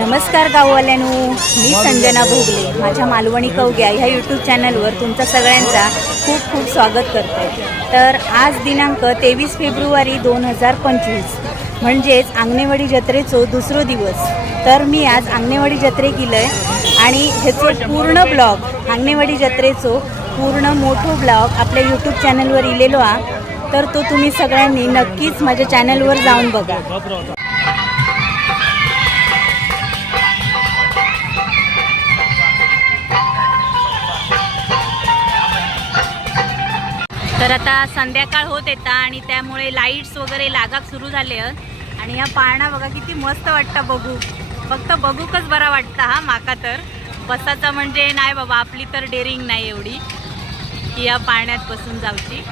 नमस्कार गाववाल्यानो मी संजना भोगले. माझ्या मालवणी कवग्या ह्या यूट्यूब चॅनलवर तुमचा सगळ्यांचा खूप खूप स्वागत करते. तर आज दिनांक तेवीस फेब्रुवारी दोन हजार पंचवीस. म्हणजेच आंगणेवाडी जत्रेचो दुसरो दिवस. तर मी आज आंगणेवाडी जत्रे गेलं आहे आणि ह्याचो पूर्ण ब्लॉग आंगणेवाडी जत्रेचो पूर्ण मोठो ब्लॉग आपल्या यूट्यूब चॅनलवर इलेलो हा तर तो तुम्ही सगळ्यांनी नक्कीच माझ्या चॅनलवर जाऊन बघा. तर आता संध्याकाळ होत येता आणि त्यामुळे लाईट्स वगैरे लागाक सुरू झाले आहेत. आणि ह्या पाळणा बघा किती मस्त वाटतं बघू. फक्त बघूकच बरा वाटतं हा माका तर. बसाचा म्हणजे नाही बाबा आपली तर डेअरिंग नाही एवढी. की या पाळण्यात बसून जाऊची.